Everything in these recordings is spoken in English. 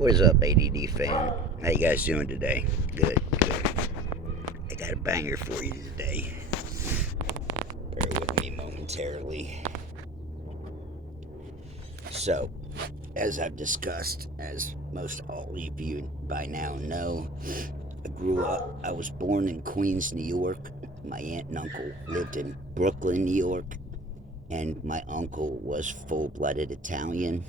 What is up, ADD fam? How you guys doing today? Good, good. I got a banger for you today. Bear with me momentarily. So, as I've discussed, as most all of you by now know, I was born in Queens, New York. My aunt and uncle lived in Brooklyn, New York, and my uncle was full-blooded Italian.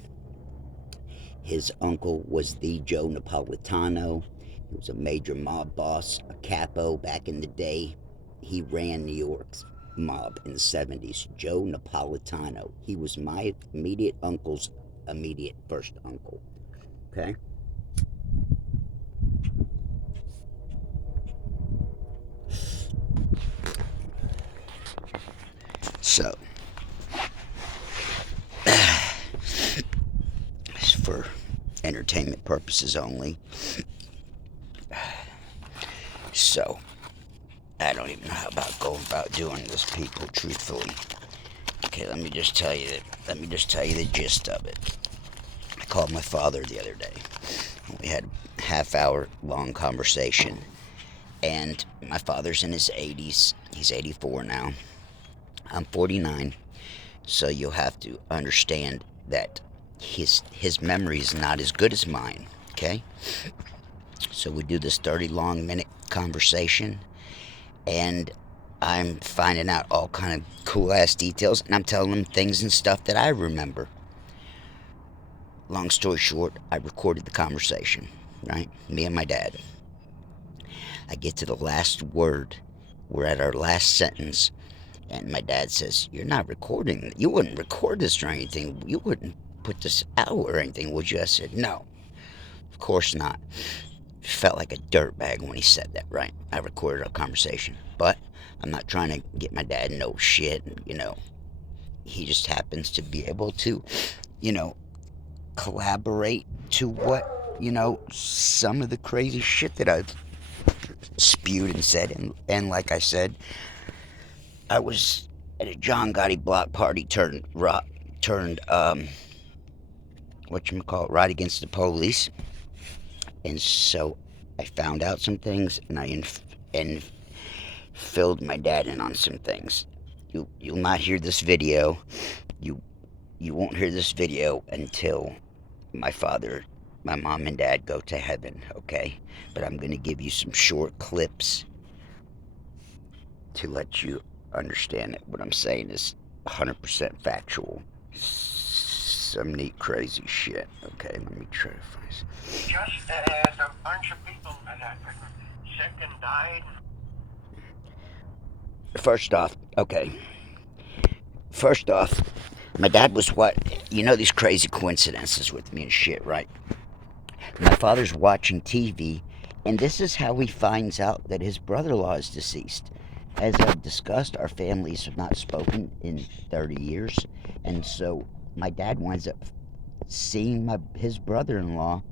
His uncle was the Joe Napolitano. He was a major mob boss, a capo back in the day. He ran New York's mob in the 70s. Joe Napolitano. He was my immediate uncle's immediate first uncle. Okay? So, for entertainment purposes only. So, I don't even know how about going about doing this, people, truthfully. Okay, let me just tell you the gist of it. I called my father the other day. We had a half-hour long conversation. And my father's in his 80s. He's 84 now. I'm 49. So you'll have to understand that his memory is not as good as mine. Okay? So we do this 30 long minute conversation. And I'm finding out all kind of cool ass details. And I'm telling him things and stuff that I remember. Long story short, I recorded the conversation, right? Me and my dad. I get to the last word. We're at our last sentence. And my dad says, "You're not recording. You wouldn't record this or anything. You wouldn't put this out or anything, would you?" I said, "No, of course not." Felt like a dirtbag when he said that, right? I recorded our conversation. But I'm not trying to get my dad no shit. He just happens to be able to, collaborate to what, some of the crazy shit that I've spewed and said. And like I said, I was at a John Gotti block party turned right against the police. And so I found out some things, and and filled my dad in on some things. You'll not hear this video. You you won't hear this video until my father, my mom and dad go to heaven, okay? But I'm going to give you some short clips to let you understand that what I'm saying is 100% factual. Some neat, crazy shit. Okay, let me try to find some. Just as a bunch of people that had been sick and died. First off, my dad was what? These crazy coincidences with me and shit, right? My father's watching TV, and this is how he finds out that his brother-in-law is deceased. As I've discussed, our families have not spoken in 30 years, and so my dad winds up seeing his brother-in-law,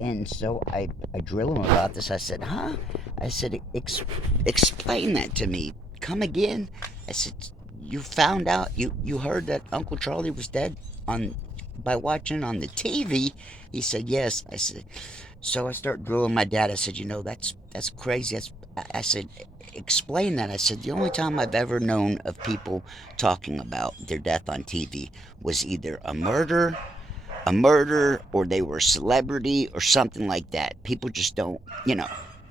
and so I drill him about this. I said, "Huh?" I said, explain that to me. Come again?" I said, "You found out, you heard that Uncle Charlie was dead by watching on the TV?" He said, "Yes." I said, so I start drilling my dad. I said, that's crazy. I said, "Explain that." I said, "The only time I've ever known of people talking about their death on TV was either a murder, or they were a celebrity or something like that. People just don't, you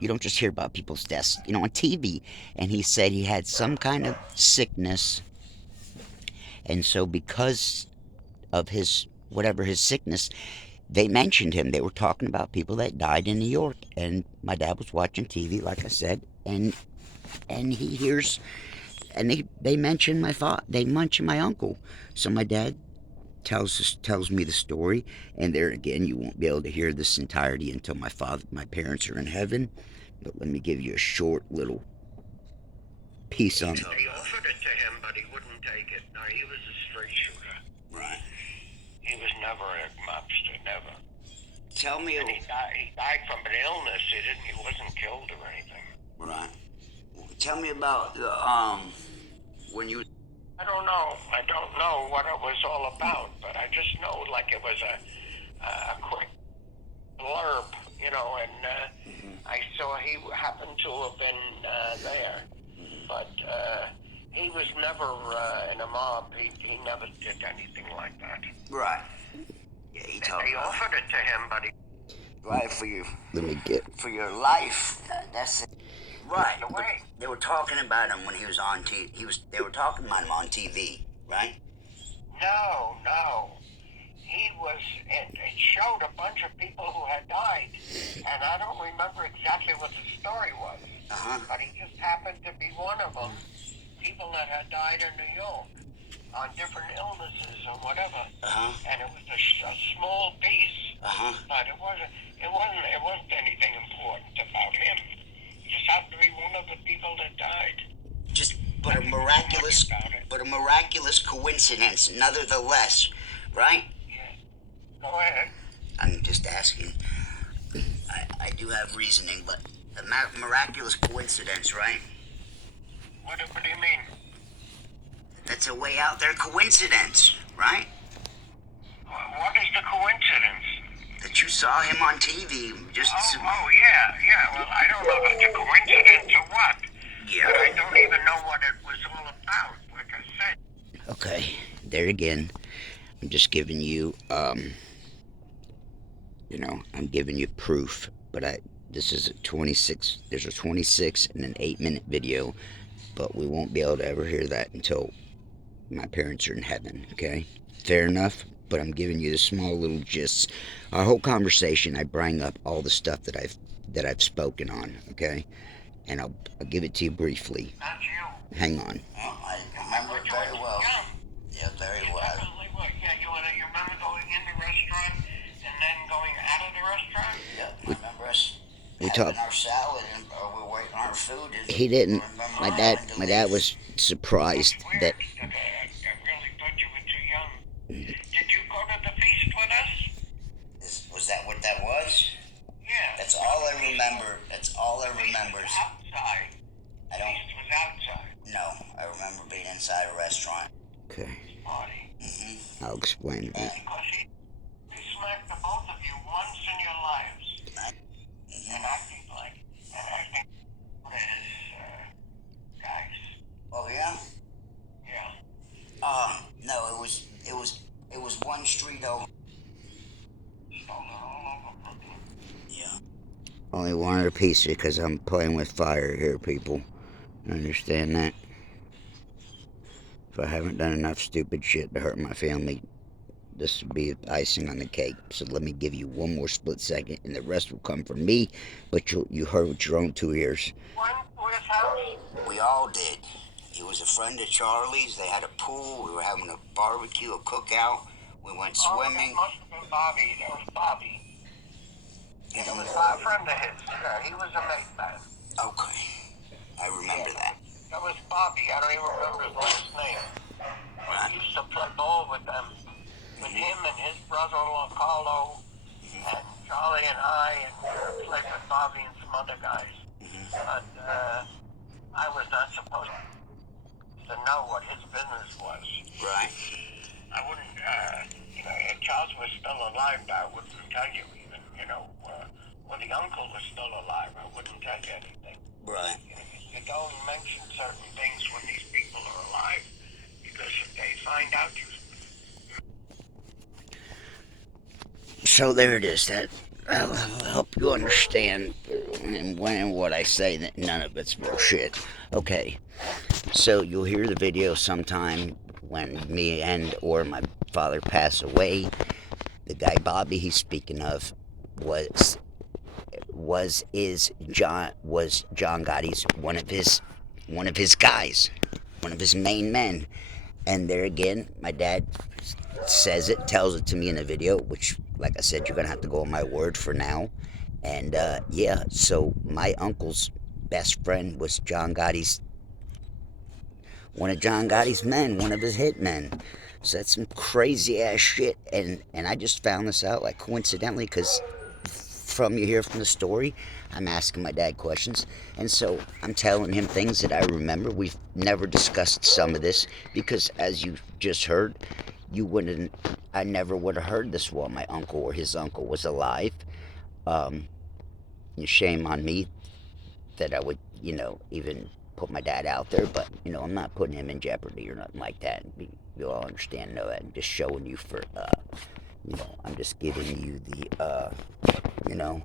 don't just hear about people's deaths, on TV." And he said he had some kind of sickness, and so because of his sickness, they mentioned him. They were talking about people that died in New York, and my dad was watching TV, like I said, and he hears, and they mention they mention my uncle. So my dad tells me the story, and there again, you won't be able to hear this entirety until my parents are in heaven. But let me give you a short little piece on. They offered it to him, but he wouldn't take it. No, he was a straight shooter. Right. He was never a mobster, never. Tell me. And he died from an illness. He wasn't killed or anything. Right. Tell me about when you. I don't know what it was all about, but I just know like it was a quick blurb, you know, and I saw he happened to have been there, but he was never in a mob. He never did anything like that. Right. Yeah, he told me. They offered it to him, but he Right, for your life. That's it. Right. away. They were talking about him when he was on TV. They were talking about him on TV, right? No. He was, it showed a bunch of people who had died, and I don't remember exactly what the story was, but he just happened to be one of them, people that had died in New York on different illnesses or whatever, and it was a small piece, but it wasn't anything important about him. He just happened to be one of the people that died. But a miraculous coincidence, nonetheless, right? Go ahead. I'm just asking. I do have reasoning, but a miraculous coincidence, right? What do you mean? That's a way out there coincidence, right? What is the coincidence? That you saw him on TV. Yeah. Well, I don't know if it's a coincidence or what. Yeah. But I don't even know what it was all about, like I said. Okay, there again. I'm just giving you, I'm giving you proof. But this is there's a 26 and an 8-minute video. But we won't be able to ever hear that until my parents are in heaven, okay? Fair enough? But I'm giving you the small little gists. Our whole conversation, I bring up all the stuff that I've spoken on, okay? And I'll give it to you briefly. Not you. Hang on. Well, I remember it very well. Yeah, very well. Definitely what? Yeah, you remember going in the restaurant and then going out of the restaurant? Yep, I remember us having our salad and we were waiting on our food. He didn't. My dad was surprised that. I really thought you were too young. Did you go to the feast with us? Was that what that was? Yeah. That's all I remember. That's all I remember. Outside. I don't. Feast was outside. No, I remember being inside a restaurant. Okay. Party. I'll explain that. Because he smacked the both of you once in your lives. And acting as guys. Oh yeah. Yeah. No, it was one street over. Yeah. Only wanted a piece of it because I'm playing with fire here, people. Understand that? If I haven't done enough stupid shit to hurt my family, this will be icing on the cake. So let me give you one more split second, and the rest will come from me. But you heard with your own 2 ears. Where's house? We all did. He was a friend of Charlie's. They had a pool. We were having a barbecue, a cookout. We went swimming. That must have been Bobby. That was Bobby. It was a friend of his. Yeah, he was a mate man. Okay. I remember that. That was Bobby. I don't even remember his last name. I used to play ball with them. With him and his brother-in-law Carlo and Charlie and I, and we played with Bobby and some other guys. But I was not supposed to know what his business was. Right. I wouldn't, if Charles was still alive, I wouldn't tell you even, or the uncle was still alive, I wouldn't tell you anything. Right. You don't mention certain things when these people are alive, because if they find out you... So there it is. I'll help you understand and when and what I say, that none of it's bullshit. Okay. So you'll hear the video sometime when me and or my father pass away. The guy Bobby he's speaking of was John Gotti's one of his guys, one of his main men. And there again, my dad tells it to me in the video, which, like I said, you're gonna have to go on my word for now. And yeah, so my uncle's best friend was one of John Gotti's men, one of his hitmen. So that's some crazy ass shit. And I just found this out like coincidentally, because from you hear from the story, I'm asking my dad questions, and so I'm telling him things that I remember. We've never discussed some of this because, as you just heard, you wouldn't, I never would have heard this while my uncle or his uncle was alive. Um, Shame on me that I would, even put my dad out there, but, I'm not putting him in jeopardy or nothing like that. You all understand, know that. I'm just showing you for, I'm just giving you the, you know,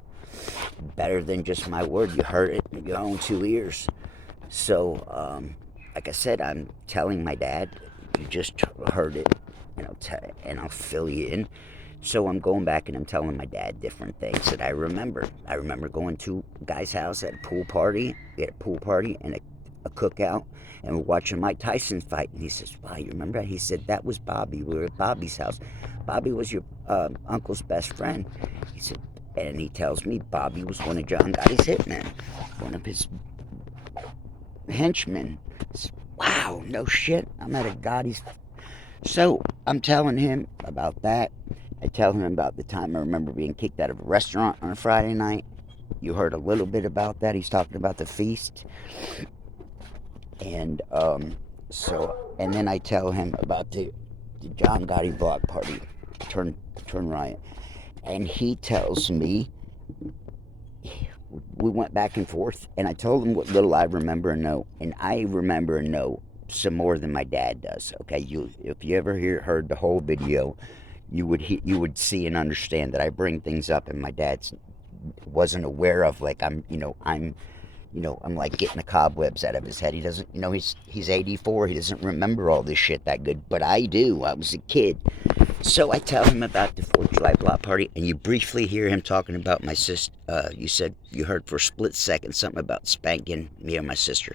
better than just my word. You heard it in your own two ears. So, like I said, I'm telling my dad, you just heard it, and I'll fill you in. So I'm going back and I'm telling my dad different things that I remember. I remember going to a guy's house at a pool party. We had a pool party and a cookout, and we're watching Mike Tyson fight. And he says, "Wow, you remember that?" He said, "That was Bobby. We were at Bobby's house. Bobby was your uncle's best friend." He said, and he tells me Bobby was one of John Gotti's hitmen, one of his henchmen. Wow, no shit. I'm at a Gotti's. So I'm telling him about that. I tell him about the time I remember being kicked out of a restaurant on a Friday night. You heard a little bit about that. He's talking about the feast. And and then I tell him about the John Gotti block party, turn riot. And he tells me, we went back and forth, and I told him what little I remember and know. And I remember and know some more than my dad does. Okay, if you ever heard the whole video, you would see and understand that I bring things up and my dad wasn't aware of. Like I'm like getting the cobwebs out of his head. He doesn't, he's 84. He doesn't remember all this shit that good, but I do. I was a kid. So I tell him about the 4th of July block party, and you briefly hear him talking about my sister. You said you heard for a split second something about spanking me or my sister.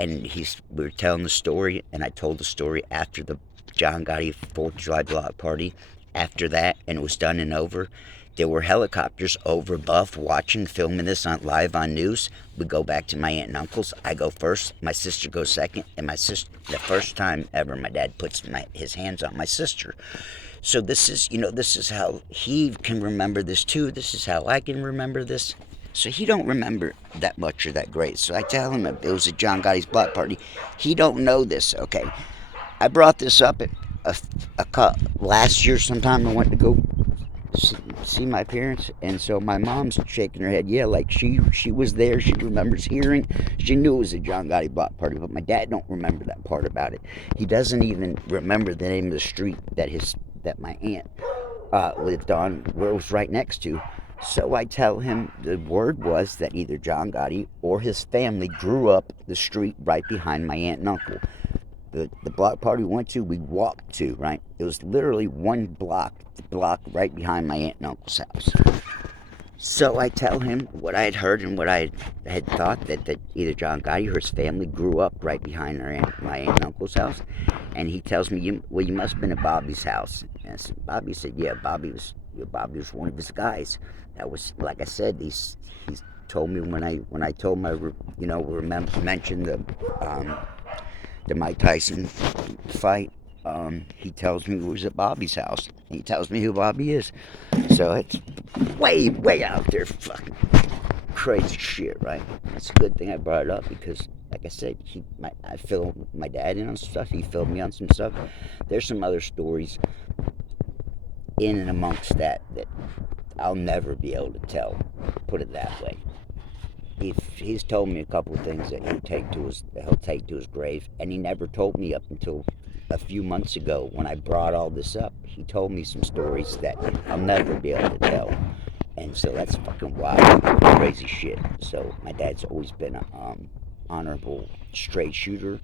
And we were telling the story, and I told the story after the John Gotti 4th of July block party. After that, and it was done and over, there were helicopters over above watching, filming this live on news. We go back to my aunt and uncle's. I go first, my sister goes second, and my sister, the first time ever my dad puts his hands on my sister. So this is how he can remember this too. This is how I can remember this. So he don't remember that much or that great. So I tell him it was at John Gotti's block party. He don't know this, okay? I brought this up at last year sometime. I went to go see my parents, and so my mom's shaking her head. Yeah, like she was there. She remembers hearing. She knew it was a John Gotti block party, but my dad don't remember that part about it. He doesn't even remember the name of the street that my aunt lived on, where it was right next to. So I tell him the word was that either John Gotti or his family grew up the street right behind my aunt and uncle. The block party we went to, we walked to, right? It was literally one block right behind my aunt and uncle's house. So I tell him what I had heard and what I had thought, that either John Gotti or his family grew up right behind my aunt and uncle's house. And he tells me, you must have been at Bobby's house. And Bobby said, yeah, Bobby was one of his guys. That was, like I said, he's told me when I told him mentioned the Mike Tyson fight. He tells me it was at Bobby's house. He tells me who Bobby is. So it's way out there, fucking crazy shit, right? It's a good thing I brought it up because, like I said, I filled my dad in on some stuff. He filled me on some stuff. There's some other stories in and amongst that I'll never be able to tell. Put it that way. He's told me a couple of things that he'll take to his grave, and he never told me up until a few months ago when I brought all this up. He told me some stories that I'll never be able to tell, and so that's fucking wild, crazy shit. So my dad's always been an honorable straight shooter.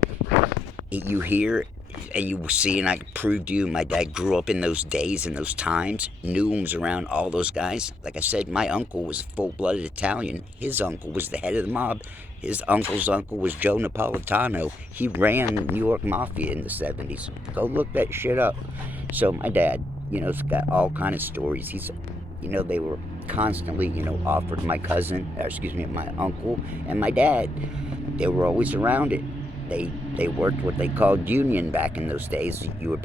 You hear and you see, and I can prove to you, my dad grew up in those days and those times, knew him, was around all those guys. Like I said, my uncle was a full-blooded Italian. His uncle was the head of the mob. His uncle's uncle was Joe Napolitano. He ran the New York Mafia in the 70s. Go look that shit up. So my dad, has got all kind of stories. They were constantly, offered my my uncle and my dad. They were always around it. They worked what they called union back in those days. You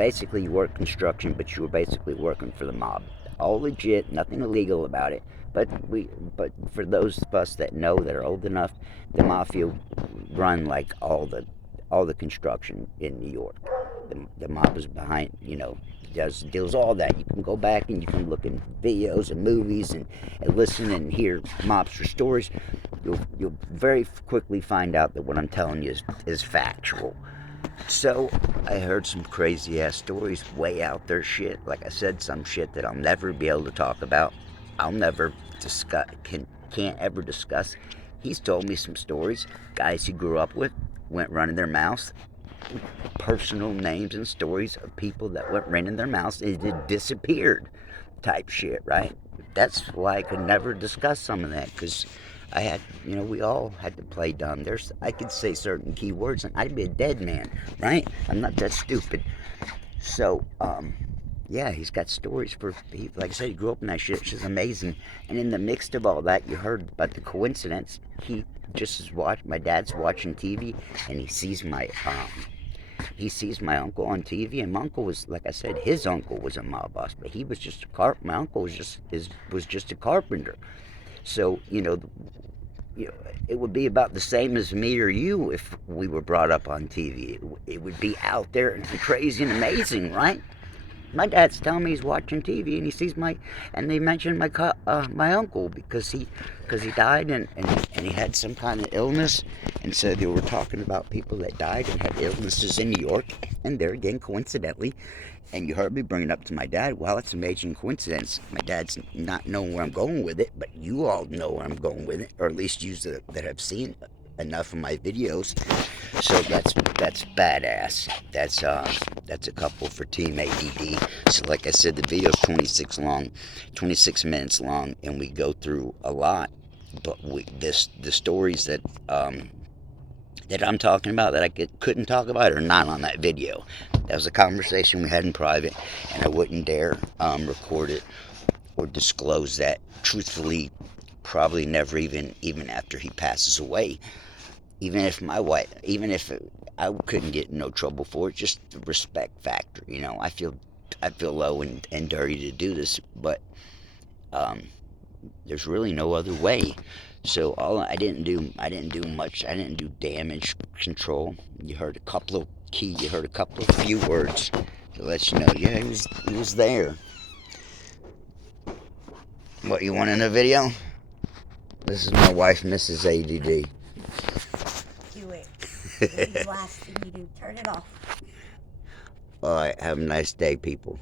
worked construction, but you were basically working for the mob. All legit, nothing illegal about it. But for those of us that know, that are old enough, the mafia run like all the construction in New York. the mob was behind, deals all that. You can go back and you can look in videos and movies and listen and hear mobster stories. You'll very quickly find out that what I'm telling you is factual. So I heard some crazy ass stories, way out there shit. Like I said, some shit that I'll never be able to talk about. I'll never discuss, can't ever discuss. He's told me some stories, guys he grew up with went running their mouths, personal names and stories of people that went running their mouths and it disappeared, type shit, right? That's why I could never discuss some of that, because I had, we all had to play dumb. I could say certain key words and I'd be a dead man, right? I'm not that stupid. So, yeah, he's got stories like I said, he grew up in that shit, which is amazing. And in the mix of all that, you heard about the coincidence. He just is my dad's watching TV, and he sees my uncle on TV, and my uncle was, like I said, his uncle was a mob boss, but he was just my uncle was just a carpenter. So, it would be about the same as me or you if we were brought up on TV. It would be out there and crazy and amazing, right? My dad's telling me he's watching TV and he sees and they mentioned my uncle because he died and he had some kind of illness, and so they were talking about people that died and had illnesses in New York, and there again, coincidentally, and you heard me bring it up to my dad. Well, it's an amazing coincidence. My dad's not knowing where I'm going with it, but you all know where I'm going with it, or at least you that have seen enough of my videos. So that's badass. That's a couple for Team ADD. So like I said, the video's 26 minutes long, and we go through a lot. But the stories that I'm talking about that I couldn't talk about are not on that video. That was a conversation we had in private, and I wouldn't dare record it or disclose that. Truthfully, probably never, even after he passes away. Even if I couldn't get in no trouble for it, just the respect factor, I feel low and dirty to do this, but there's really no other way. So I didn't do much. I didn't do damage control. You heard a couple of few words to let you know. Yeah, he was there. What, you want in a video? This is my wife, Mrs. ADD. Do it. This is the last thing you do. Turn it off. All right, have a nice day, people.